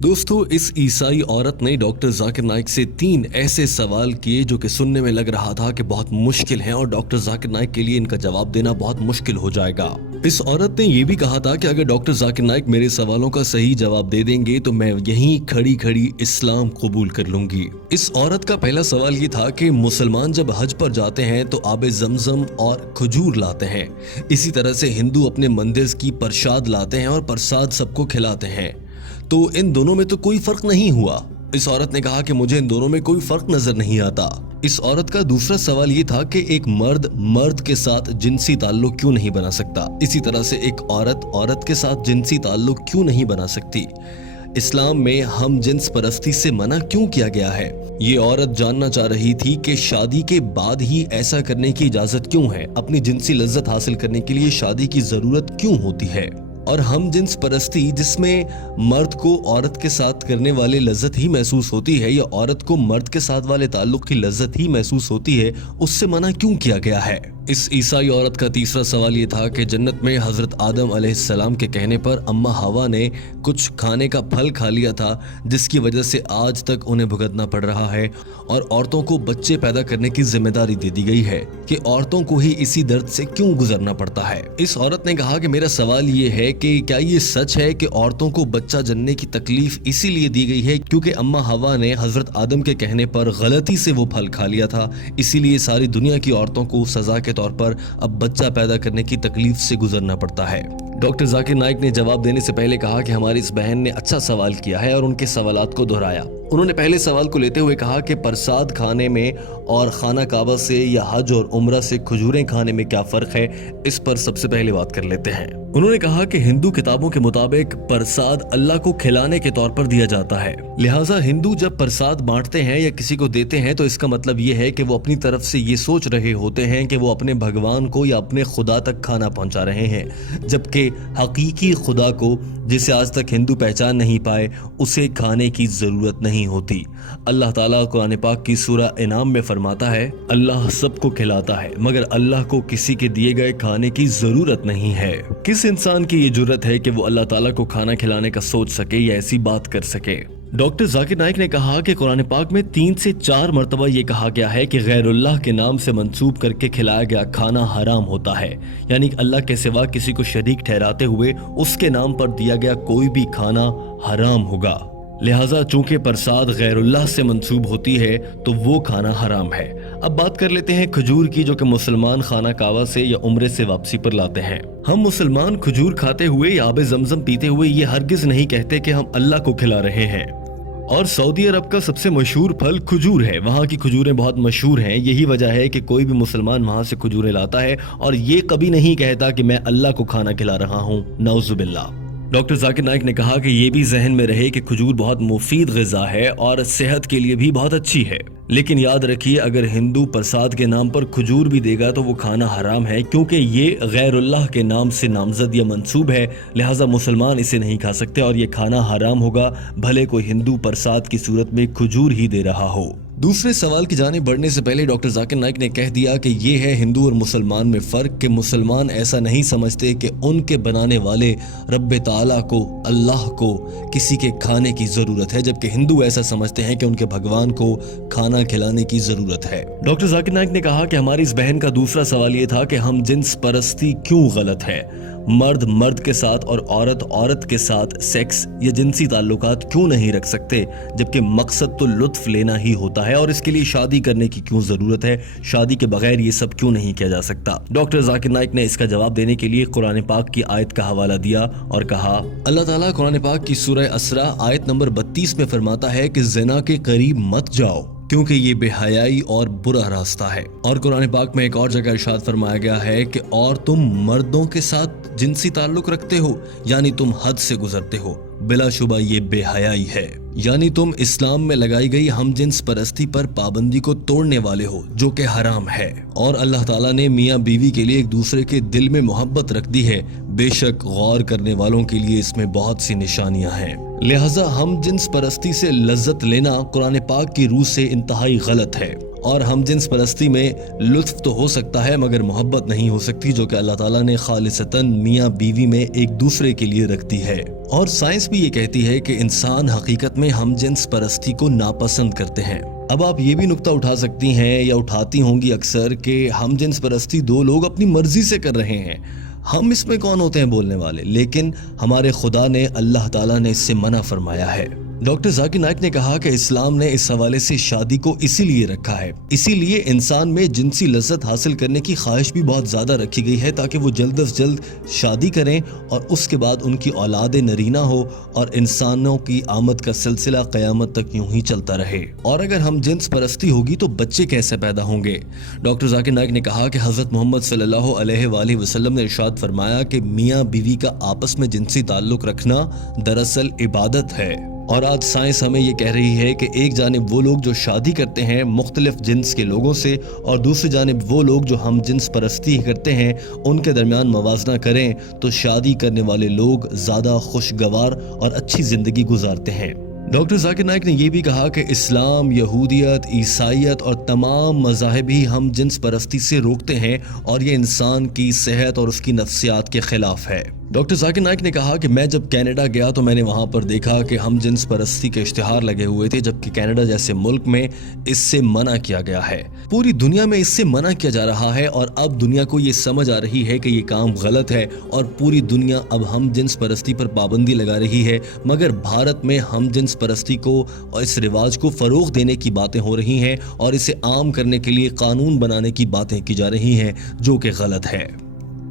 दोस्तों, इस ईसाई औरत ने डॉक्टर जाकिर नाइक से 3 ऐसे सवाल किए जो कि सुनने में लग रहा था कि बहुत मुश्किल हैं और डॉक्टर जाकिर नाइक के लिए इनका जवाब देना बहुत मुश्किल हो जाएगा। इस औरत ने ये भी कहा था कि अगर डॉक्टर जाकिर नाइक मेरे सवालों का सही जवाब दे देंगे तो मैं यहीं खड़ी खड़ी इस्लाम कबूल कर लूंगी। इस औरत का पहला सवाल ये था कि मुसलमान जब हज पर जाते हैं तो आबे जमजम और खजूर लाते हैं, इसी तरह से हिंदू अपने मंदिर की प्रसाद लाते हैं और प्रसाद सबको खिलाते हैं, तो इन दोनों में तो कोई फर्क नहीं हुआ। इस औरत ने कहा कि मुझे इन दोनों में कोई फर्क नजर नहीं आता। इस औरत का दूसरा सवाल ये था कि एक मर्द के साथ जिनसी ताल्लुक क्यों नहीं बना सकता, इसी तरह से एक औरत के साथ जिनसी ताल्लुक क्यों नहीं बना सकती। इस्लाम में हम जिन्स परस्ती से मना क्यों किया गया है। ये औरत जानना चाह रही थी कि शादी के बाद ही ऐसा करने की इजाजत क्यों है, अपनी जिनसी लज्जत हासिल करने के लिए शादी की जरूरत क्यों होती है। और हम जिन्स परस्ती जिसमें मर्द को औरत के साथ करने वाले लज्जत ही महसूस होती है या औरत को मर्द के साथ वाले ताल्लुक की लज्जत ही महसूस होती है, उससे मना क्यों किया गया है। इस ईसाई औरत का तीसरा सवाल ये था कि जन्नत में हजरत आदम अलैहिस्सलाम के कहने पर अम्मा हवा ने कुछ खाने का फल खा लिया था जिसकी वजह से आज तक उन्हें भुगतना पड़ रहा है और औरतों को बच्चे पैदा करने की जिम्मेदारी दे दी गई है कि औरतों को ही इसी दर्द से क्यों गुजरना पड़ता है। इस औरत ने कहा कि मेरा सवाल ये है कि क्या ये सच है कि औरतों को बच्चा जनने की तकलीफ इसीलिए दी गई है क्योंकि अम्मा हवा ने हजरत आदम के कहने पर गलती से वो फल खा लिया था, इसीलिए सारी दुनिया की औरतों को सजा के तौर पर अब बच्चा पैदा करने की तकलीफ से गुजरना पड़ता है। डॉक्टर जाकिर नाइक ने जवाब देने से पहले कहा कि हमारी इस बहन ने अच्छा सवाल किया है और उनके सवालात को दोहराया। उन्होंने पहले सवाल को लेते हुए कहा कि प्रसाद खाने में और खाना काबा से या हज और उम्रा से खजूरें खाने में क्या फर्क है, इस पर सबसे पहले बात कर लेते हैं। उन्होंने कहा कि हिंदू किताबों के मुताबिक प्रसाद अल्लाह को खिलाने के तौर पर दिया जाता है, लिहाजा हिंदू जब प्रसाद बांटते हैं या किसी को देते हैं तो इसका मतलब ये है कि वो अपनी तरफ से ये सोच रहे होते हैं कि वो अपने भगवान को या अपने खुदा तक खाना पहुंचा रहे हैं, जबकि हकीकी खुदा को जिसे आज तक हिंदू पहचान नहीं पाए उसे खाने की जरूरत नहीं होती। अल्लाह ताला कुरान पाक की सूरा इनाम में फरमाता है, अल्लाह सबको खिलाता है मगर अल्लाह को किसी के दिए गए खाने की जरूरत नहीं है। किस इंसान की ये जुर्रत है कि वो अल्लाह ताला को खाना खिलाने का सोच सके या ऐसी बात कर सके। डॉक्टर जाकिर नाइक ने कहा कि कुरान पाक में 3 से 4 मरतबा ये कहा गया है कि गैरुल्लाह के नाम से मंसूब करके खिलाया गया खाना हराम होता है, यानी अल्लाह के सिवा किसी को शरीक ठहराते हुए उसके नाम पर दिया गया कोई भी खाना हराम होगा। लिहाजा चूंकि प्रसाद गैरुल्लाह से मंसूब होती है तो वो खाना हराम है। अब बात कर लेते हैं खजूर की, जो कि मुसलमान खाना काबा से या उम्रे से वापसी पर लाते हैं। हम मुसलमान खजूर खाते हुए या आबे जमजम पीते हुए ये हरगिज नहीं कहते कि हम अल्लाह को खिला रहे हैं। और सऊदी अरब का सबसे मशहूर फल खजूर है, वहाँ की खजूरें बहुत मशहूर हैं। यही वजह है कि कोई भी मुसलमान वहाँ से खजूरें लाता है और ये कभी नहीं कहता कि मैं अल्लाह को खाना खिला रहा हूँ, नौजुबिल्लाह। डॉक्टर जाकिर नाइक ने कहा कि ये भी जहन में रहे कि खजूर बहुत मुफीद ग़िज़ा है और सेहत के लिए भी बहुत अच्छी है, लेकिन याद रखिए अगर हिंदू प्रसाद के नाम पर खजूर भी देगा तो वो खाना हराम है क्योंकि ये गैरुल्लाह के नाम से नामजद या मंसूब है, लिहाजा मुसलमान इसे नहीं खा सकते और ये खाना हराम होगा भले कोई हिंदू प्रसाद की सूरत में खजूर ही दे रहा हो। दूसरे सवाल की जानिब बढ़ने से पहले डॉक्टर जाकिर नाइक ने कह दिया कि ये है हिंदू और मुसलमान में फ़र्क कि मुसलमान ऐसा नहीं समझते कि उनके बनाने वाले रब्बे ताला को, अल्लाह को किसी के खाने की ज़रूरत है, जबकि हिंदू ऐसा समझते हैं कि उनके भगवान को खाना खिलाने की ज़रूरत है। डॉक्टर जाकिर नाइक ने कहा कि हमारी इस बहन का दूसरा सवाल ये था कि हम जिन्स परस्ती क्यों गलत है, मर्द के साथ और औरत के साथ सेक्स या जिनसी ताल्लुकात क्यों नहीं रख सकते, जबकि मकसद तो लुत्फ लेना ही होता है और इसके लिए शादी करने की क्यों जरूरत है, शादी के बगैर ये सब क्यों नहीं किया जा सकता। डॉक्टर जाकिर नाइक ने इसका जवाब देने के लिए कुरान पाक की आयत का हवाला दिया और कहा, अल्लाह ताला कुरान पाक की सूरह असरा आयत नंबर 32 में फरमाता है कि ज़िना के करीब मत जाओ क्योंकि ये बेहयाई और बुरा रास्ता है। और कुरान पाक में एक और जगह इरशाद फरमाया गया है कि और तुम मर्दों के साथ जिनसी ताल्लुक रखते हो यानी तुम हद से गुजरते हो, बिलाशुबा ये बेहयाई है, यानी तुम इस्लाम में लगाई गई हम जिन्स परस्ती पर पाबंदी को तोड़ने वाले हो जो कि हराम है। और अल्लाह ताला ने मियाँ बीवी के लिए एक दूसरे के दिल में मोहब्बत रख दी है, बेशक गौर करने वालों के लिए इसमें बहुत सी निशानियां हैं। लिहाजा हम जिन्स परस्ती से लज्जत लेना कुरान पाक की रूह से इंतहाई गलत है اور ہم جنس پرستی میں لطف تو ہو سکتا ہے مگر محبت نہیں ہو سکتی، جو کہ اللہ تعالیٰ نے خالصتاً میاں بیوی میں ایک دوسرے کے لیے رکھتی ہے۔ اور سائنس بھی یہ کہتی ہے کہ انسان حقیقت میں ہم جنس پرستی کو ناپسند کرتے ہیں۔ اب آپ یہ بھی نکتہ اٹھا سکتی ہیں یا اٹھاتی ہوں گی اکثر کہ ہم جنس پرستی دو لوگ اپنی مرضی سے کر رہے ہیں، ہم اس میں کون ہوتے ہیں بولنے والے، لیکن ہمارے خدا نے، اللہ تعالیٰ نے اس سے منع فرمایا ہے۔ ڈاکٹر ذاکر نائک نے کہا کہ اسلام نے اس حوالے سے شادی کو اسی لیے رکھا ہے، اسی لیے انسان میں جنسی لذت حاصل کرنے کی خواہش بھی بہت زیادہ رکھی گئی ہے تاکہ وہ جلد از جلد شادی کریں اور اس کے بعد ان کی اولاد نرینہ ہو اور انسانوں کی آمد کا سلسلہ قیامت تک یوں ہی چلتا رہے۔ اور اگر ہم جنس پرستی ہوگی تو بچے کیسے پیدا ہوں گے؟ ڈاکٹر ذاکر نائک نے کہا کہ حضرت محمد صلی اللہ علیہ وآلہ وسلم نے ارشاد فرمایا کہ میاں بیوی کا آپس میں جنسی تعلق رکھنا دراصل عبادت ہے۔ اور آج سائنس ہمیں یہ کہہ رہی ہے کہ ایک جانب وہ لوگ جو شادی کرتے ہیں مختلف جنس کے لوگوں سے اور دوسری جانب وہ لوگ جو ہم جنس پرستی کرتے ہیں ان کے درمیان موازنہ کریں تو شادی کرنے والے لوگ زیادہ خوشگوار اور اچھی زندگی گزارتے ہیں۔ ڈاکٹر ذاکر نائک نے یہ بھی کہا کہ اسلام، یہودیت، عیسائیت اور تمام مذاہب ہی ہم جنس پرستی سے روکتے ہیں اور یہ انسان کی صحت اور اس کی نفسیات کے خلاف ہے۔ ڈاکٹر ذاکر نائک نے کہا کہ میں جب کینیڈا گیا تو میں نے وہاں پر دیکھا کہ ہم جنس پرستی کے اشتہار لگے ہوئے تھے، جبکہ کینیڈا جیسے ملک میں اس سے منع کیا گیا ہے۔ پوری دنیا میں اس سے منع کیا جا رہا ہے اور اب دنیا کو یہ سمجھ آ رہی ہے کہ یہ کام غلط ہے اور پوری دنیا اب ہم جنس پرستی پر پابندی لگا رہی ہے، مگر بھارت میں ہم جنس پرستی کو اور اس رواج کو فروغ دینے کی باتیں ہو رہی ہیں اور اسے عام کرنے کے لیے قانون بنانے کی باتیں کی جا رہی ہیں، جو کہ غلط ہے۔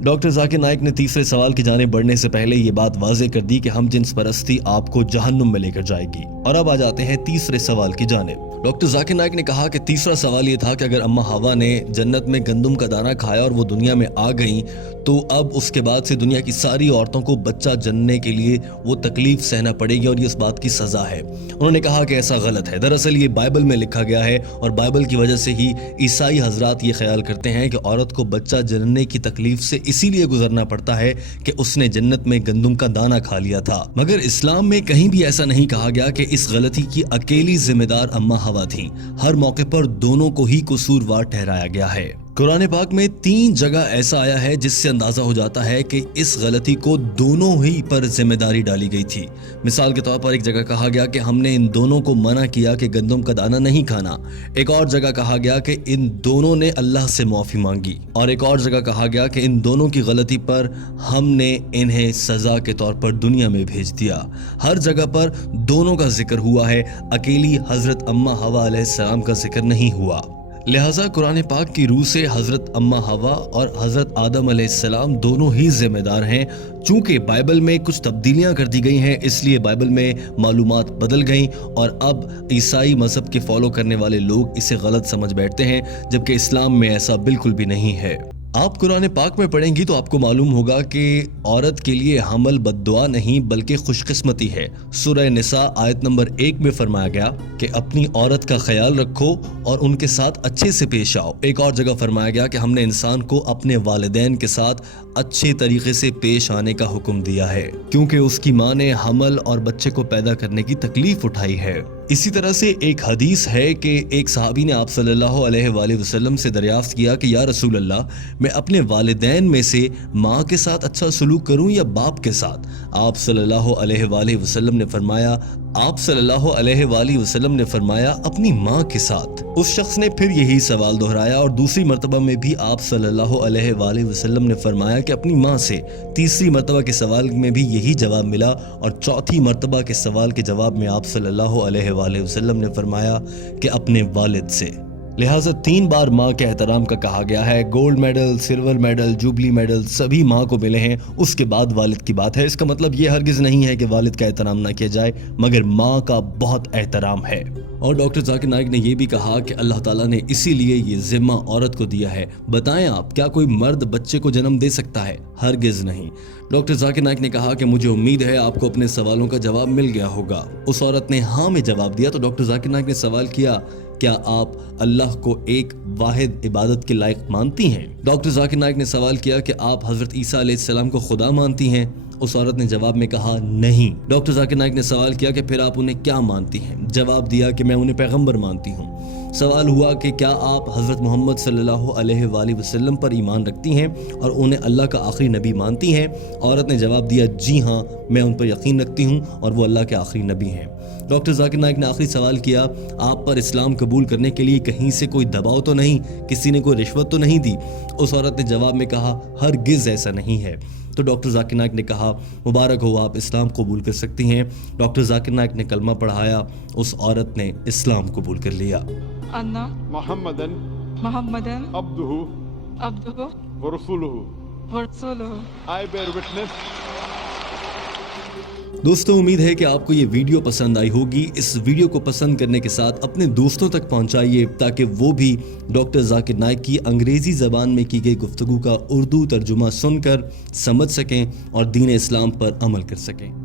ڈاکٹر ذاکر نائک نے تیسرے سوال کی جانب بڑھنے سے پہلے یہ بات واضح کر دی کہ ہم جنس پرستی آپ کو جہنم میں لے کر جائے گی۔ اور اب آ جاتے ہیں تیسرے سوال کی جانب۔ ڈاکٹر ذاکر نائک نے کہا کہ تیسرا سوال یہ تھا کہ اگر اماں حوا نے جنت میں گندم کا دانہ کھایا اور وہ دنیا میں آ گئیں تو اب اس کے بعد سے دنیا کی ساری عورتوں کو بچہ جننے کے لیے وہ تکلیف سہنا پڑے گی اور یہ اس بات کی سزا ہے۔ انہوں نے کہا کہ ایسا غلط ہے، دراصل یہ بائبل میں لکھا گیا ہے اور بائبل کی وجہ سے ہی عیسائی حضرات یہ خیال کرتے ہیں کہ عورت کو بچہ جننے کی تکلیف سے اسی لیے گزرنا پڑتا ہے کہ اس نے جنت میں گندم کا دانہ کھا لیا تھا، مگر اسلام میں کہیں بھی ایسا نہیں کہا گیا کہ اس غلطی کی اکیلی ذمہ دار اماں حوا تھیں۔ ہر موقع پر دونوں کو ہی قصوروار ٹھہرایا گیا ہے۔ قرآن پاک میں 3 جگہ ایسا آیا ہے جس سے اندازہ ہو جاتا ہے کہ اس غلطی کو دونوں ہی پر ذمہ داری ڈالی گئی تھی۔ مثال کے طور پر ایک جگہ کہا گیا کہ ہم نے ان دونوں کو منع کیا کہ گندم کا دانہ نہیں کھانا، ایک اور جگہ کہا گیا کہ ان دونوں نے اللہ سے معافی مانگی، اور ایک اور جگہ کہا گیا کہ ان دونوں کی غلطی پر ہم نے انہیں سزا کے طور پر دنیا میں بھیج دیا۔ ہر جگہ پر دونوں کا ذکر ہوا ہے، اکیلی حضرت اماں حوا علیہ السلام کا ذکر نہیں ہوا۔ لہٰذا قرآن پاک کی روح سے حضرت اماں حوا اور حضرت آدم علیہ السلام دونوں ہی ذمہ دار ہیں۔ چونکہ بائبل میں کچھ تبدیلیاں کر دی گئی ہیں اس لیے بائبل میں معلومات بدل گئیں اور اب عیسائی مذہب کے فالو کرنے والے لوگ اسے غلط سمجھ بیٹھتے ہیں، جبکہ اسلام میں ایسا بالکل بھی نہیں ہے۔ آپ قرآن پاک میں پڑھیں گی تو آپ کو معلوم ہوگا کہ عورت کے لیے حمل بد دعا نہیں بلکہ خوش قسمتی ہے۔ سورہ نساء آیت نمبر 1 میں فرمایا گیا کہ اپنی عورت کا خیال رکھو اور ان کے ساتھ اچھے سے پیش آؤ۔ ایک اور جگہ فرمایا گیا کہ ہم نے انسان کو اپنے والدین کے ساتھ اچھے طریقے سے پیش آنے کا حکم دیا ہے، کیونکہ اس کی ماں نے حمل اور بچے کو پیدا کرنے کی تکلیف اٹھائی ہے۔ اسی طرح سے ایک حدیث ہے کہ ایک صحابی نے آپ صلی اللہ علیہ وآلہ وسلم سے دریافت کیا کہ یا رسول اللہ، میں اپنے والدین میں سے ماں کے ساتھ اچھا سلوک کروں یا باپ کے ساتھ؟ آپ صلی اللہ علیہ وآلہ وسلم نے فرمایا اپنی ماں کے ساتھ۔ اس شخص نے پھر یہی سوال دہرایا اور دوسری مرتبہ میں بھی آپ صلی اللہ علیہ وآلہ وسلم نے فرمایا کہ اپنی ماں سے۔ تیسری مرتبہ کے سوال میں بھی یہی جواب ملا اور چوتھی مرتبہ کے سوال کے جواب میں آپ صلی اللہ علیہ وآلہ وسلم نے فرمایا کہ اپنے والد سے۔ لہٰذا 3 بار ماں کے احترام کا کہا گیا ہے۔ Gold medal, silver medal, jubilee medal سبھی ماں کو ملے ہیں، اس کے بعد والد کی بات ہے۔ اس کا مطلب یہ ہرگز نہیں ہے کہ والد کا احترام نہ کیا جائے، مگر ماں کا بہت احترام ہے۔ اور ڈاکٹر ذاکر نائک نے یہ بھی کہا کہ اللہ تعالیٰ نے اسی لیے یہ ذمہ عورت کو دیا ہے۔ بتائیں آپ، کیا کوئی مرد بچے کو جنم دے سکتا ہے؟ ہرگز نہیں۔ ڈاکٹر ذاکر نائک نے کہا کہ مجھے امید ہے آپ کو اپنے سوالوں کا جواب مل گیا ہوگا۔ اس عورت نے ہاں میں جواب دیا تو ڈاکٹر ذاکر نائک نے سوال کیا، کیا آپ اللہ کو ایک واحد عبادت کے لائق مانتی ہیں؟ ڈاکٹر ذاکر نائک نے سوال کیا کہ آپ حضرت عیسیٰ علیہ السلام کو خدا مانتی ہیں؟ اس عورت نے جواب میں کہا نہیں۔ ڈاکٹر ذاکر نائک نے سوال کیا کہ پھر آپ انہیں کیا مانتی ہیں؟ جواب دیا کہ میں انہیں پیغمبر مانتی ہوں۔ सवाल हुआ कि क्या आप हज़रत मोहम्मद सल्लल्लाहु अलैहि वाली वसल्लम पर ईमान रखती हैं और उन्हें अल्लाह का आखिरी नबी मानती हैं? औरत ने जवाब दिया, जी हाँ, मैं उन पर यकीन रखती हूँ और वो अल्लाह के आखिरी नबी हैं। डॉक्टर जाकिर नाइक ने आखिरी सवाल किया, आप पर इस्लाम कबूल करने के लिए कहीं से कोई दबाव तो नहीं, किसी ने कोई रिश्वत तो नहीं दी? उस औरत ने जवाब में कहा, हरगिज़ ऐसा नहीं है। तो डॉक्टर जाकिर नाइक ने कहा, मुबारक हो, आप इस्लाम कबूल कर सकती हैं। डॉक्टर जाकिर नाइक ने कलमा पढ़ाया, उस औरत ने इस्लाम कबूल कर लिया। अन्ना मुहम्मदन अब्दुहु अब्दुहु व रसूलुहु। वरसूलुहु। I bear witness। दोस्तों, उम्मीद है कि आपको ये वीडियो पसंद आई होगी। इस वीडियो को पसंद करने के साथ अपने दोस्तों तक पहुंचाइए ताकि वो भी डॉक्टर जाकिर नाइक की अंग्रेजी ज़बान में की गई गुफ्तगू का उर्दू तर्जुमा सुनकर समझ सकें और दीन इस्लाम पर अमल कर सकें।